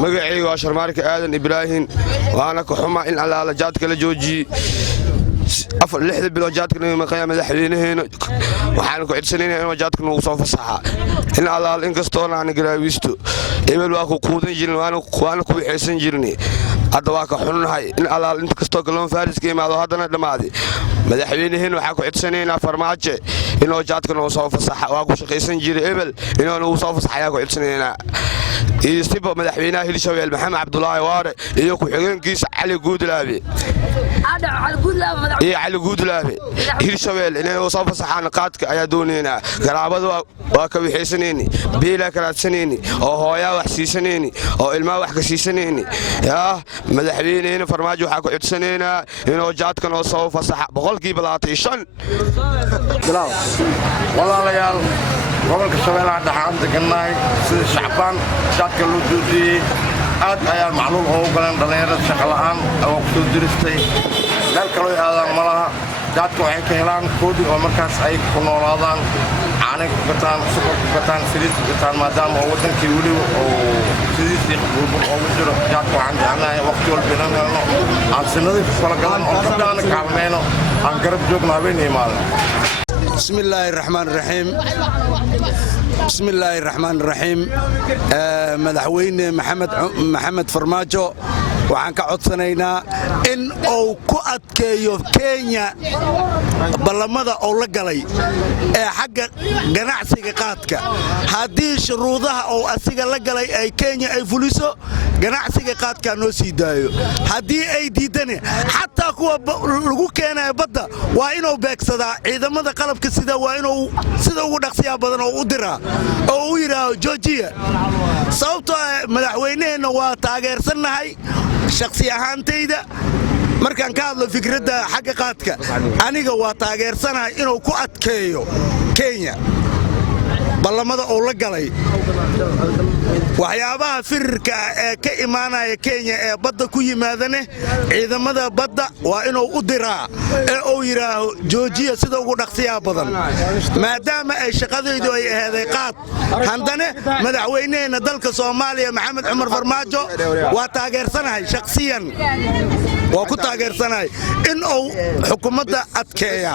magacayga waa Sharmaarka Aadan Ibraahin waana ka xumaa in alaala jaadka la joojiyo afar lixda bilood jaadkana maqaaya madaxweynaheena waxaan ku cidsanaynaa in jaadka uu soo fasaxa in alaal in kastoo aan garaawisto ebel waa ku quudan jirin waana ku wixeysan jirnay hadda waa ka xunahay in alaal inta kastoo galoon faariska imaado haddana dhamaadi madaxweynaheena waxaan ku cidsanaynaa farmaajo inuu jaadka uu soo fasaxa waa ku shaqeysan jiray ebel inuu soo fasaxa ku cidsanaynaa istiba madaxweynaha Hirshabelle Maxamed Cabdullaahi Waare iyo ku xigeenkiisa Cali Guudlaabe على جود لابي هيرشويل إنه وصف صحان قاتك يا دونينا قرابة وكبي حسنيني بيلا كرات سنيني أو هوايا وحسي سنيني أو الماء وحكسي سنيني يا مذحبين هنا فرماجو حكوا سنينا إنه جات كانوا صوف صح بقول كي بلاطيشان والله ليال gobolka Shabeelle hadda aan degannahay sida shacbaan dadka loo doodiyay aad ayaa macluul oo galan dhalinyarada shaqo la'aan oo ku diristay dal kale oo aadan malaha dadku waxay ka helaan koodi oo markaas ay ku noolaadaan aanay ku gataan suuq ku gataan saliid ku gataan maadaama oo wadankii wali oo sidii oo jiro dadku aan jeclahay waqti walba helno aan sanadii kala gadan oo dadana kaalmeeno aan garab joogno habeenii maalin بسم الله الرحمن الرحيم بسم الله الرحمن الرحيم مدحوين محمد فرماجو waxaan ka codsanaynaa in uu ku adkeeyo Kenya ballamada oo la galay ee xagga ganacsiga qaadka hadii shuruudaha oo asiga la galay ay Kenya ay fuliso ganacsiga qaadka noo sii daayo hadii ay diidane xataa kuwa lagu keenay badda waa inuu beegsadaa ciidamada qalabka sida waa inuu sida ugu dhaqsiya badan oo u dira oo u yiraahdo Georgia sababtoo madaxweynaheena waa taageersanahay shakhsi ahaantayda markaan ka hadlo fikradda xagga qaadka aniga waa taageersanahay inuu ku adkeeyo Kenya ballamada oo la galay waxyaabaha firka ee ka imaanaya Kenya ee badda ku yimaadane ciidamada badda waa inuu u diraa ee uu yiraahdo Georgia sida ugu dhaqsiya badan maadaama ay shaqadoodu ay ahayd qaad handane madaxweynaheena dalka Soomaaliya Maxamed Cumar Farmaajo waa taageersanahay shakhsiyan waa ku taageersanahay in uu xukuumadda adkeeya